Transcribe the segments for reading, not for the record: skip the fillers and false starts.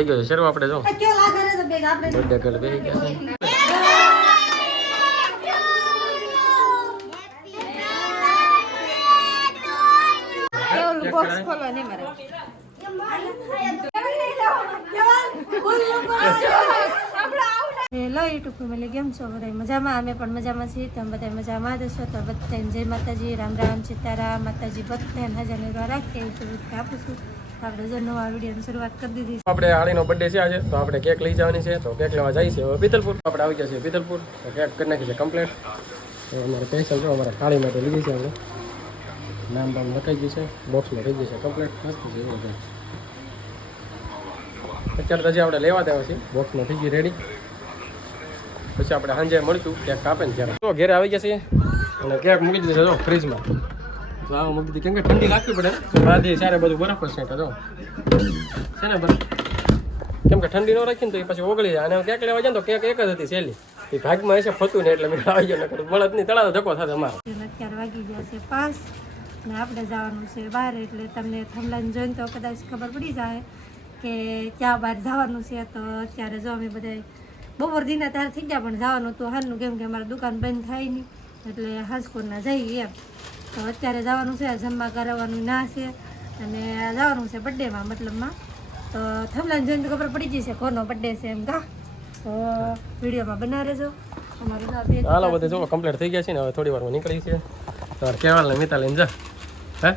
થઈ ગયો છે શરૂ આપણે જો બર્થડે ગર્લ બેસી ગયા છે બોક્સ ખોલો ને મારે હેલો યુટ્યુબ ફેમિલી, કેમ છો બધા? મજામાં? અમે પણ મજામાં છીએ. તમે બધા મજામાં જ છો? તો બધાને જય માતાજી, રામ રામ, સીતારામ. માતાજી બધાને હાજર રાખીએ એવી શુભેચ્છા આપું છું. આપણે જો નવા વિડીયોની શરૂઆત કરી દીધી છે. આપણે હાળીનો બર્થડે છે આજે, તો આપણે કેક લઈ જવાની છે. તો કેક લેવા જઈએ છીએ બીતલપુર. આપણે આવી ગયા છીએ બીતલપુર, તો કેક કરી નાખી છે કમ્પ્લીટ. અમારે સ્પેશિયલ જો અમારા થાળી માટે લીધી છે આપણે. નામ બામ લખાઈ ગયું છે, બોક્સમાં થઈ ગયું છે કમ્પ્લીટ. મસ્ત છે એવું છે. અત્યારે તો હજી આપણે લેવા દેવા છીએ, બોક્સમાં થઈ ગઈ રેડી. પછી આપણે સાંજે મળશું કેક કાપે ને ત્યારે. તો ઘેરે આવી ગયા છીએ અને કેક મૂકી દીધી છે જો ફ્રીજમાં. તો આમાં મૂકી દીધી, કેમ કે ઠંડી રાખવી પડે. બાદી સારે બધું બરફ છે તો જો છે ને બરફ, કેમ કે ઠંડી ન રાખીને તો એ પછી ઓગળી જાય. અને કેક લેવા જાય તો કેક એક જ હતી સહેલી, એ ભાગમાં હશે ફતું ને એટલે મેં આવી ગયો. નકર બળદ નહીં, તળાવ ધક્કો થશે અમારે. અત્યારે વાગી ગયા છે 5 ને આપણે જવાનું છે બહાર. એટલે તમને થંભલાઈને જોઈને તો કદાચ ખબર પડી જાય કે ક્યાં બહાર જવાનું છે. તો અત્યારે જો અમે બધા બપોર દીના તાર થઈ ગયા, પણ જવાનું તો હાલનું, કેમ કે અમારી દુકાન બંધ થાય નહીં એટલે હાંસકોરના જઈએ એમ. તો અત્યારે જવાનું છે, જમવા કરાવવાનું ના છે અને જવાનું છે બર્થડેમાં મતલબમાં. તો થંભલાઈને જોઈને તો ખબર પડી જશે કોનો બર્થડે છે એમ કા. તો વિડીયોમાં બના રહેજો. અમારે હાલો બધે જો કમ્પ્લીટ થઈ ગયા છે ને, હવે થોડી વારમાં નીકળી છે. તમારે કેવાલ ને મિતા લઈને જા. હે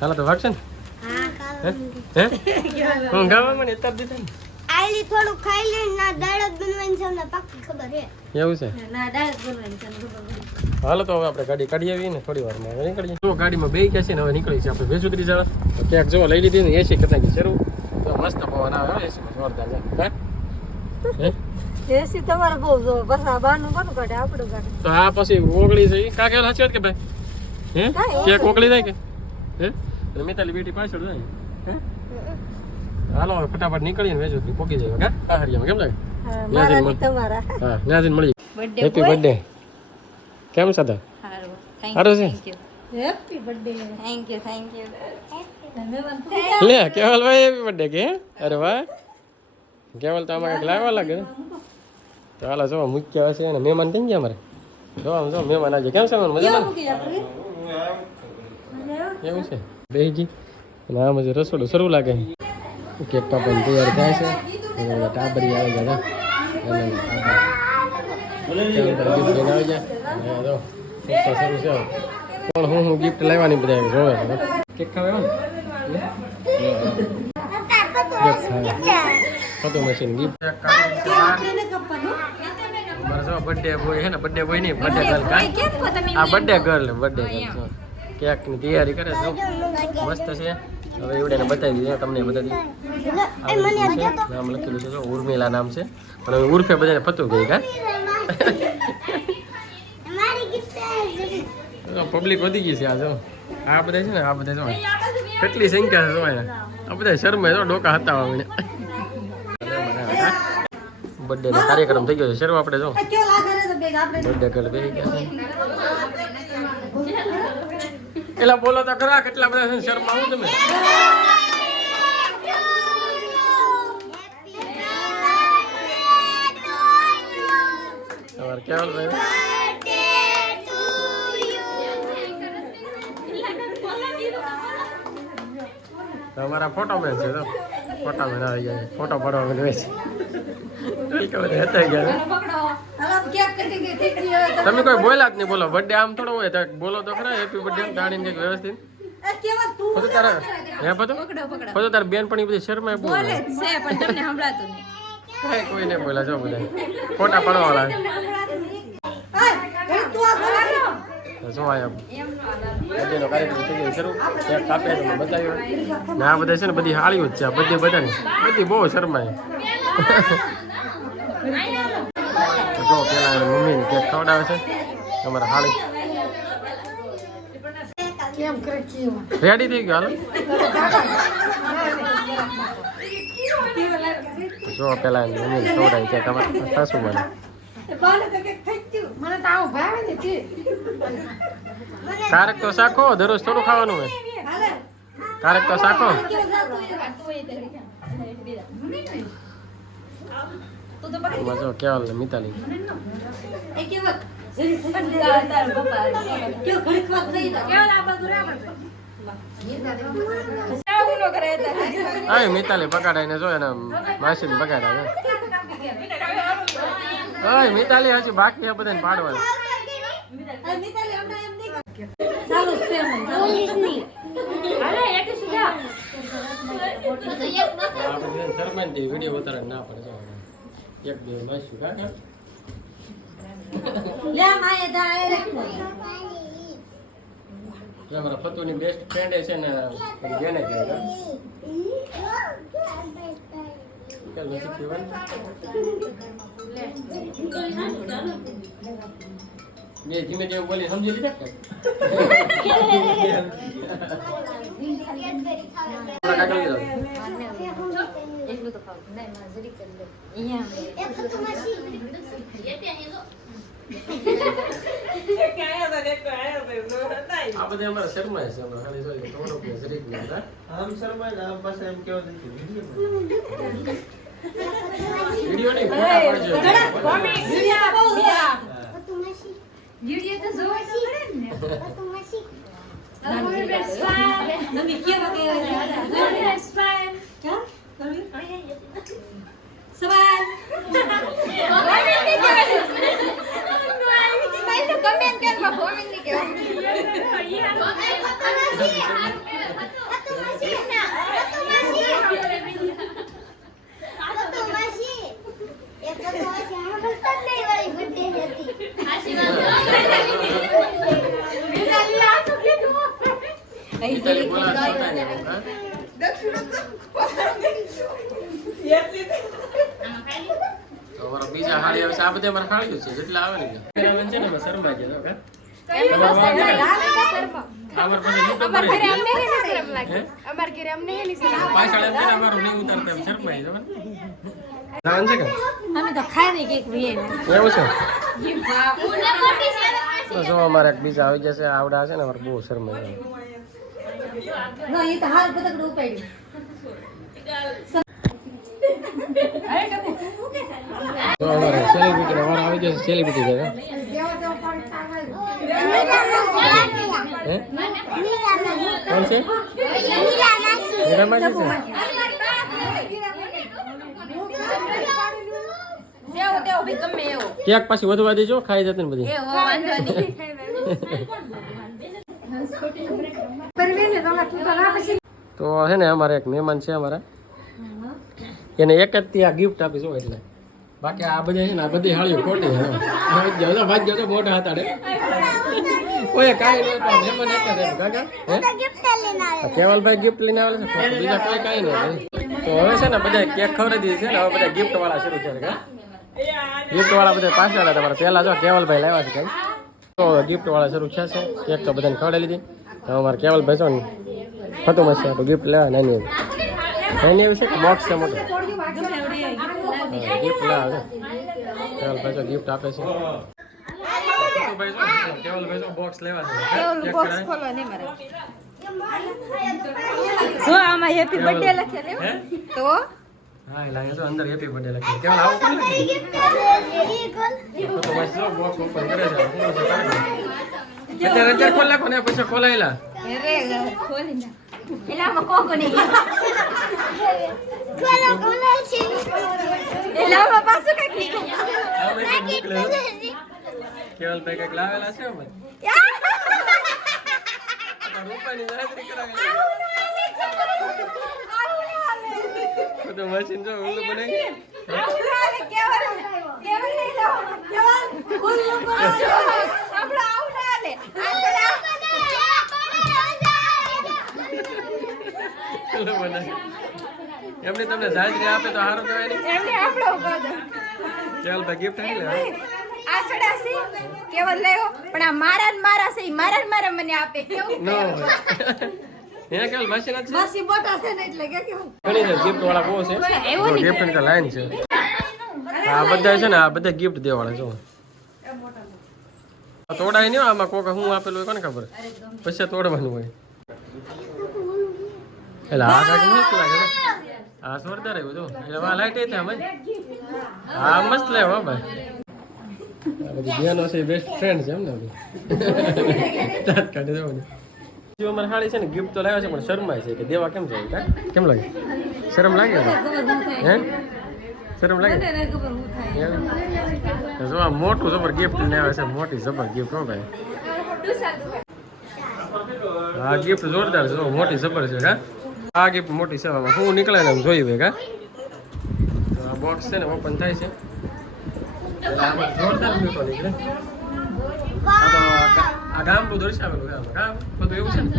હાલો તો વાગશે ને? હે હું ગાવામાં ને અત્યારે દીધા ને આલી થોડું ખાઈ લે ના દાળ બનવાની છે, અમને પાક્કી ખબર છે. એવું છે? ના ડાયરેક્ટ બોલવાની છે ખબર પડી. હાલો તો હવે આપણે ગાડી કાઢી આવીએ ને થોડી વારમાં હવે નીકળીએ. જો ગાડીમાં બેસી ગયા છે ને, હવે નીકળી છે આપણે ભેજુતરી જવા. તો ક્યાંક જો લઈ લીધી ને એસી કરી નાખી શરૂ. તો મસ્ત પવન આવે એસીમાં જોરદાર છે. હે એસી તમારે બહુ જો બસા બાનું કોનું કાઢે, આપણું કાઢે. તો આ પછી ઓગળી છે કા કેવું સાચી વાત કે ભાઈ? હે કેક ઓગળી જાય કે? હે અને મિતાલી બેટી પાછળ જાય. હે હાલો હવે ફટાફટ નીકળીને વેચુતરી પોકી જાય કા પહાડિયામાં. કેમ લાગે? મારા ની તમારા હા ન્યાજીને મળી. Happy birthday. કેમ છે દા? સારું છે. Happy birthday. થેન્ક યુ લે કેવલ ભાઈ હેપી બર્થડે કે? અરે વાહ, કેવલ તો આમાં કંઈક લાવવા લાગે. તો હાલો જો મૂક્યા છે અને મહેમાન થઈ ગયા અમારે. જો આમ જો મહેમાન આજે. કેમ છે મજામાં? એવું છે બેજી. અને આમ હજી રસોડું શરૂ લાગે. કેક કાપવાની તૈયાર થાય છે. ટાબરી આવી ગયા શરૂ છે. પણ હું ગિફ્ટ લેવાની બધા જોવે છે. કેક ખાવા ફતો મશીન ગિફ્ટ. બર્થડે બોય છે ને, બર્થડે બોય નહીં, બર્થડે ગર્લ. આ બર્થડે ગર્લ, બર્થડે ગર્લ કેકની તૈયારી કરે છે. મસ્ત છે. હવે એવડે બતાવી દીધી તમને, બતાવી નામ લખેલું છે. ઉર્મિલા નામ છે, પણ હવે ઉર્ફે બધાને ફતું ગઈ કા. પબ્લિક વધી ગઈ છે આ જો. આ બધા છે ને, આ બધા જો કેટલી સંખ્યા છે. આ બધા શરમે જો ડોકા હતા. બર્થડે નો કાર્યક્રમ થઈ ગયો છે શરૂ. આપણે જો બર્થડે ગર્લ બેસી ગયા છે. એલા બોલો તો ખરા, કેટલા બધા છે શર્મા આવું તમે. તમારે કેવલ ભાઈ તમારા ફોટો મેન છે તો ફોટા મેન આવી જાય. ફોટો પાડવા મેં છે. તમે કોઈ બોલ્યા જ નહીં. બોલો બર્થડે આમ થોડો હોય તો બોલો તો ખરા હેપી બર્થડે જાણીને કંઈક વ્યવસ્થિત. પછી તારા હે બધું પછી તારા બેન પણ એ બધી શર્મા બોલે છે, પણ તમને સંભળાતું નહીં. કઈ કોઈ નહીં બોલ્યા જો બધા ફોટા પાડવા વાળા જો આયા બર્થડેનો કાર્યક્રમ થઈ ગયો શરૂ. કેક કાપે તો બતાવ્યો ને. આ બધા છે ને બધી હાળીઓ જ છે. આ બધી બધાની બધી બહુ શર્માય. જો પેલા મમ્મી કેક ખવડાવે છે તમારા હાળી. રેડી થઈ ગયો હાલો. જો પેલા મમ્મી ખવડાવી છે તમારે સાસુ મને. કારક તો શાખો, દરરોજ થોડું ખાવાનું હોય. કારક તો શાખો. એમાં જો કેવલ ને મિતાલી મિતાલી પકડાય ને જો એને માસી ને પકડાય મિતાલી હજી બાકી છે બધાને પાડવાનું વિડીયો ઉતારે ના પડે એક બે માસી કાકા અમારા ફતુની બેસ્ટ ફ્રેન્ડ છે ને જેને કહેવાય નથી કહેવાનું બે ધીમે ધીમે બોલી સમજી લીધા આ બધા અમારા શર્મા છે અમારા ખાલી જોઈએ થોડો કે જરીક ને આમ શર્મા ને આમ પાસે એમ કેવો દીધું વિડિયો નહીં ફોટા પડજો વિડિયો તો જોવા તો પડે ને નમી કેવા કે સ્પાઈન ક્યાં સવાલ કમેન્ટ કરવા કોમેન્ટ ની બીજા હાળી આવે છે આ બધે અમારે ખાળી છે જેટલા આવે ને છે ને શર્મા છે તો કા અમાર પાસે પાછળ એમ કે અમારું નહીં ઉતારતા એમ શર્મા છે બરાબર જાન છે કે અમે તો ખાઈ નહીં કેક વીએ એવું છે તો જો અમારે એક બીજા આવી જશે આવડા છે ને અમારે બહુ શર્મા છે નો એ તો હાલ પતંગ ઉપાડ્યું તો અમારે સેલિબ્રિટી વાર આવી જશે સેલિબ્રિટી છે કોણ છે મીરામાં છે કેક પાછી વધવા દેજો ખાઈ જતી ને બધી તો હે ને અમારે એક મહેમાન છે અમારા એને એક જ ત્યાં ગિફ્ટ આપીશું એટલે બાકી આ બધા છે ને આ બધી હાળીઓ ખોટી છે ભાગ જતો મોટા હતા કોઈ કાંઈ નહીં પણ મહેમાન એક જ કાકા કેવલભાઈ ગિફ્ટ લઈને આવે છે બીજા કોઈ કાંઈ નહીં તો હવે છે ને બધા કેક ખવડાવી દીધી છે ને હવે બધા ગિફ્ટ વાળા શરૂ છે ગિફ્ટ વાળા બધા પાછળ હતા તમારે પહેલા જો કેવલભાઈ લાવ્યા છે કઈ તો ગિફ્ટ વાળા શરૂ છે કેક તો બધાને ખવડાવી લીધી હવે અમારે કેવલભાઈ છો ને ફતું મસ્ત તો ગિફ્ટ લેવા નાની એવી છે કે બોક્સ છે મોટું ગિફ્ટ લાવે કેવલભાઈ જો ગિફ્ટ આપે છે કેવલભાઈ જો બોક્સ લેવા છે બોક્સ ખોલો ને મારે જો આમાં હેપી બર્થડે લખેલું તો હા લાગે તો અંદર હેપી બર્થડે લખેલું કેવલ આવું કોણ તો બસ જો બોક્સ ઓપન કરે છે અત્યારે ખોલ નાખો ને પછી ખોલાયેલા અરે ખોલી ના એલામાં કોકો નહીં ખોલો છે એલામાં પાછું કઈ કેવલભાઈ કઈક લાવેલા છે અમે રૂપાની ગણતરી કરાવેલી તો મશીન જો ઉલ્લુ બનાવી એમને તમને જાજરી આપે તો સારું કહેવાય નહીં એમને આપણો કેવલભાઈ ગિફ્ટ આપી લે આ સડાસી કેવલ લેવો પણ આ મારા છે મારા મને આપે કેવું નો હે કેવલ મશીન છે માસી મોટા છે ને એટલે કે કેવું ઘણી છે ગિફ્ટ વાળા બહુ છે ગિફ્ટ ની લાઈન છે આ બધા છે ને આ બધા ગિફ્ટ દેવાળા જો તોડાય નહીં આમાં કોક હું આપેલું હોય કોને ખબર પછી તોડવાનું હોય એટલે આ કાંઈક મસ્ત લાગે આ જોરદાર આવ્યું તો એટલે વા લાઈટ હતી આમ હા મસ્ત લાવ્યો હો ભાઈ આ બધી બેનો છે બેસ્ટ ફ્રેન્ડ છે એમ ને બધી ચાટ કાઢી દેવાની જો અમારે હાડી છે ને ગિફ્ટ તો લાવ્યા છે પણ શરમાય છે કે દેવા કેમ જાય કા કેમ લાગે શરમ લાગે હે શરમ લાગે જો આ મોટું જબર ગિફ્ટ ને આવે છે મોટી જબર ગિફ્ટ હો ભાઈ આ ગિફ્ટ જોરદાર છે મોટી જબર છે કા આ ગિફ્ટ મોટી છે હું નીકળે ને જોઈ વે કા આ બોક્સ છે ને ઓપન થાય છે આમાં જોરદાર ગિફ્ટ નીકળે આ ગામ બધું દર્શાવેલું છે આમાં બધું એવું છે ને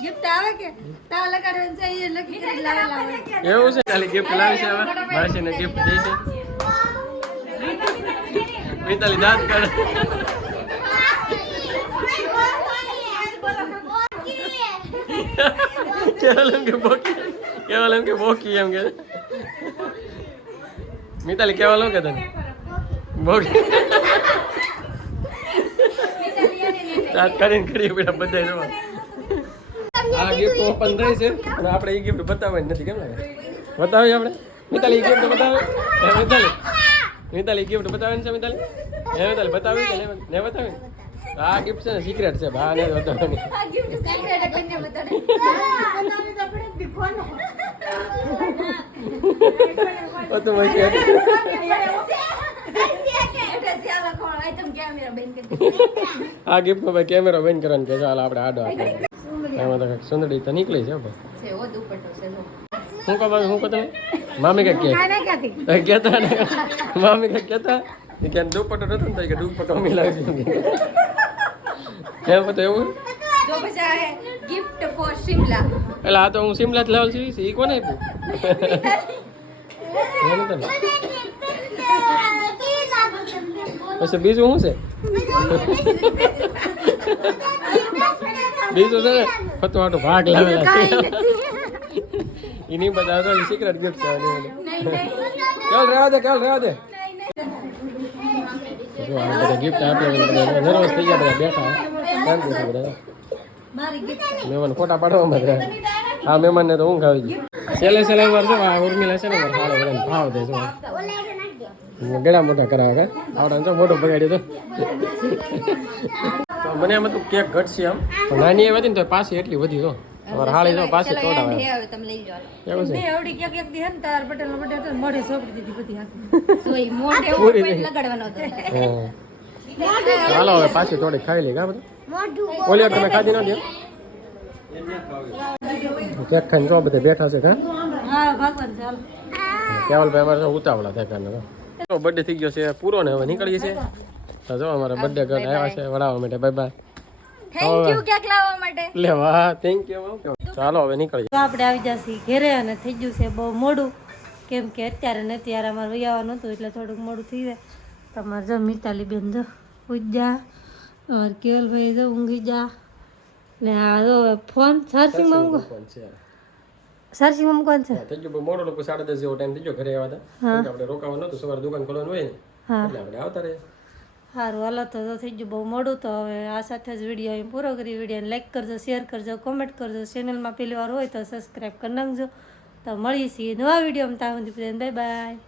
ગિફ્ટ આવે કે તા લગાડવાનું છે એ લખી કરી લાવેલા હોય એવું છે ખાલી ગિફ્ટ લાવી છે હવે માસીને ગિફ્ટ દે છે મિતાલી દાંત કાઢે કેવલ એમ કે બોકી એમ કે મિતાલી કેવલ કે તને બોકી દાંત કાઢીને કરી બેટા બધા જોવા આ ગિફ્ટ ઓપન થઈ છે અને આપણે એ ગિફ્ટ બતાવવાની નથી કેમ લાગે બતાવી આપણે મિતાલી ગિફ્ટ બતાવે મિતાલી ગિફ્ટ બતાવે છે મિતાલી મિતાલી બતાવી કે ને બતાવી આ ગિફ્ટ છે ને સિક્રેટ છે બહાર ને બતાવવાની આ ગિફ્ટ સિક્રેટ કઈને બતાડે બતાવી તો આપણે દીખવાનો ઓ તો મસ્ત આ ગિફ્ટ નો ભાઈ કેમેરા બંધ કરવાનો કે ચાલ આપણે આડો આપણે એમાં તો સુંદરી તો નીકળી છે ભાઈ હું કહું હું કહું તમે મામી કઈ કે કહેતા ને મામી કઈ કહેતા કે દુપટ્ટો નતો ને કે દુપટ્ટો મિલાવી છે એમ તો એવું જો પછી ગિફ્ટ ફોર શિમલા એટલે આ તો હું શિમલા જ લેવલ છું એ કોને આપ્યું પછી બીજું શું છે બીજું છે ને ફતો આટો ભાગ લાવેલા છે એની બધા તો સિક્રેટ ગિફ્ટ છે કેવલ રહેવા દે જો આ બધા ગિફ્ટ આપ્યા નર્વસ થઈ ગયા બધા બેઠા શાંતિ છે બધા મારી ગિફ્ટ મહેમાન ફોટા પાડવામાં જ રહ્યા હા મહેમાનને તો ઊંઘ આવી ગઈ છેલ્લે વાર જો આ ઉર્મિલા છે ને સારો બધાને ભાવ દે છે ગળા મોટા કરાવે કે આવડા જો મોટો બગાડ્યો તો મને એમ હતું કેક ઘટશે આમ પણ નાની એવી હતી ને તો પાછી એટલી વધી તો અમારે હાળી તો પાછી તોડાવે તમે લઈ જાવ એવું છે બે આવડી ક્યાંક એક દી હે ને તાર પટેલ મોઢે સોપડી દીધી બધી હાથ સોઈ મોઢે પૂરી ઉપર થઈ. લગાડવાનો હતો હા ચાલો હવે પાછી થોડી ખાઈ લઈ કા બધું ઓલી વાર તમે ખાધી નથી કેક ખાઈને જો બધા બેઠા છે કા હા ભગવાન ચાલો કેવલભાઈ અમારે તો ઉતાવળા થાય કારણે બર્થડે થઈ ગયો છે પૂરો ને હવે નીકળીએ છીએ તો જો અમારા બર્થડે ગર્લ આવ્યા છે વડાવવા માટે bye bye thank you cake લાવવા માટે લે વાહ થેન્ક યુ ચાલો હવે નીકળીએ તો આપણે આવી જશે ઘરે અને થઈ ગયું છે બહુ મોડું કેમ કે અત્યારે નથી યાર અમારે વૈયાવાનું હતું એટલે થોડુંક મોડું થઈ જાય તમારે જો મિતાલી બેન જો ઉજા અમારે કેવલભાઈ જો ઊંઘી જા ને આ જો ફોન ચાર્જિંગમાં મૂકો ચાર્જિંગમાં મૂકવાનું છે થઈ ગયું મોડો લોકો 10:30 જેવો ટાઈમ થઈ ગયો ઘરે આવ્યા હતા આપણે રોકાવાનું નતું સવારે દુકાન ખોલવાનું હોય ને એટલે આપણે આવતા રહ્યા સારું હાલો તો થઈ ગયું બહુ મોડું તો હવે આ સાથે જ વિડીયો અહીં પૂરો કરી વિડીયોને લાઈક કરજો શેર કરજો કોમેન્ટ કરજો ચેનલમાં પહેલી વાર હોય તો સબસ્ક્રાઈબ કરી નાખજો તો મળીએ છીએ નવા વિડીયોમાં ત્યાં સુધી બાય બાય